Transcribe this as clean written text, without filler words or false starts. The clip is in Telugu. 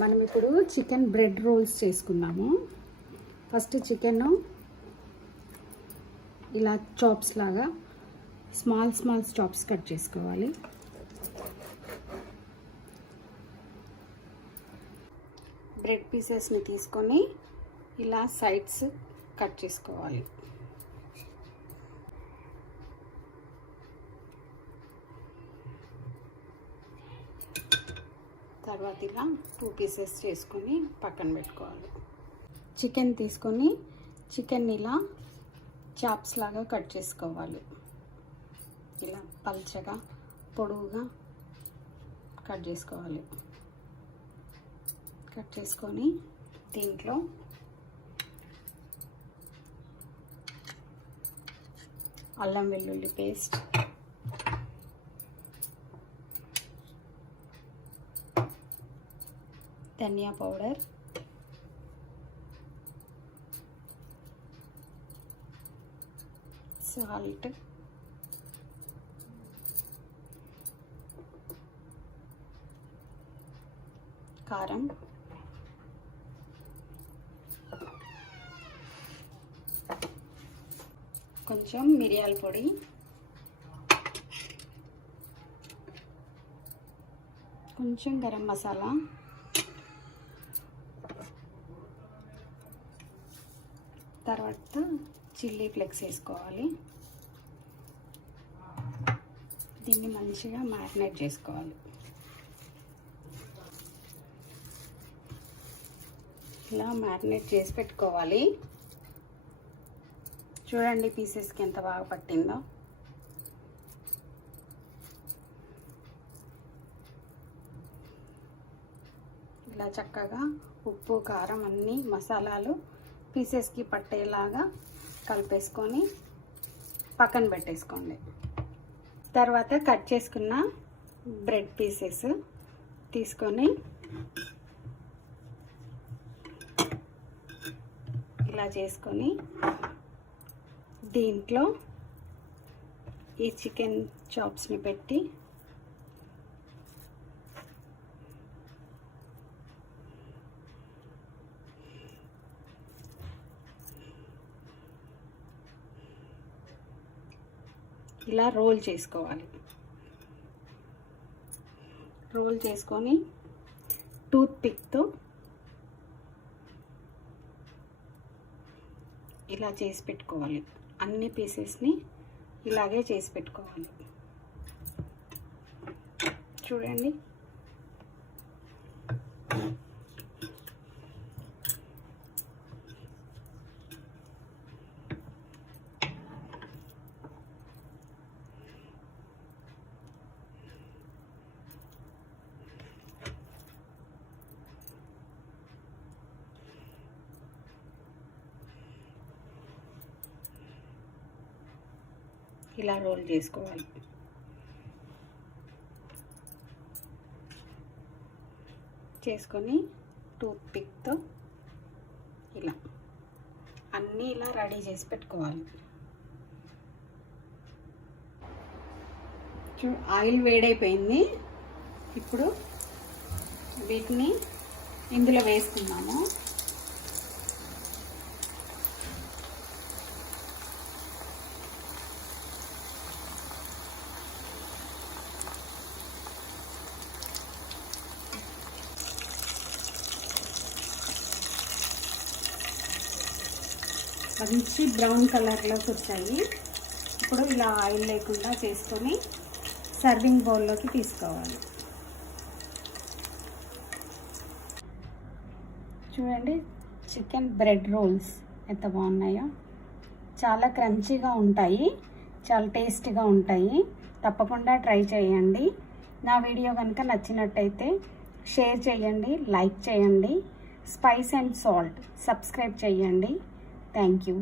మనం ఇప్పుడు చికెన్ బ్రెడ్ రోల్స్ చేసుకున్నాము. ఫస్ట్ చికెన్ ఇలా చాప్స్ లాగా స్మాల్ చాప్స్ కట్ చేసుకోవాలి. బ్రెడ్ పీసెస్ని తీసుకొని ఇలా సైడ్స్ కట్ చేసుకోవాలి. తర్వాత ఇలా 2 పీసెస్ చేసుకొని పక్కన పెట్టుకోవాలి. చికెన్ తీసుకొని చికెన్ ఇలా చాప్స్ లాగా కట్ చేసుకోవాలి. ఇలా పల్చగా పొడవుగా కట్ చేసుకోవాలి. కట్ చేసుకొని దీంట్లో అల్లం వెల్లుల్లి పేస్ట్, ధనియా పౌడర్, సాల్ట్, కారం, కొంచెం మిరియాల పొడి, కొంచెం గరం మసాలా, తర్వాత చిల్లీ ఫ్లేక్స్ వేసుకోవాలి. దీన్ని మంచిగా మ్యారినేట్ చేసుకోవాలి. ఇలా మ్యారినేట్ చేసి పెట్టుకోవాలి. చూడండి పీసెస్కి ఎంత బాగా పట్టిందో. ఇలా చక్కగా ఉప్పు కారం అన్ని మసాలాలు పీసెస్కి పట్టేలాగా కలిపేసుకొని పక్కన పెట్టేసుకోండి. తర్వాత కట్ చేసుకున్న బ్రెడ్ పీసెస్ తీసుకొని ఇలా చేసుకొని దీంట్లో ఈ చికెన్ చాప్స్ని పెట్టి ఇలా రోల్ చేసుకోవాలి. రోల్ చేసుకొని టూత్పిక్తో ఇలా చేసి పెట్టుకోవాలి. అన్ని పీసెస్ని ఇలాగే చేసి పెట్టుకోవాలి. చూడండి ఇలా రోల్ చేసుకోవాలి. చేసుకొని టూత్పిక్తో ఇలా అన్నీ ఇలా రెడీ చేసి పెట్టుకోవాలి. ఆయిల్ వేడైపోయింది. ఇప్పుడు వీటిని ఇందులో వేసుకున్నాము. మంచి బ్రౌన్ కలర్లోకి వచ్చాయి. ఇప్పుడు ఇలా ఆయిల్ లేకుండా చేసుకొని సర్వింగ్ బౌల్లోకి తీసుకోవాలి. చూడండి చికెన్ బ్రెడ్ రోల్స్ ఎంత బాగున్నాయో. చాలా క్రంచీగా ఉంటాయి, చాలా టేస్టీగా ఉంటాయి. తప్పకుండా ట్రై చేయండి. నా వీడియో కనుక నచ్చినట్టయితే షేర్ చేయండి, లైక్ చేయండి. స్పైస్ అండ్ సాల్ట్ సబ్స్క్రైబ్ చేయండి. Thank you.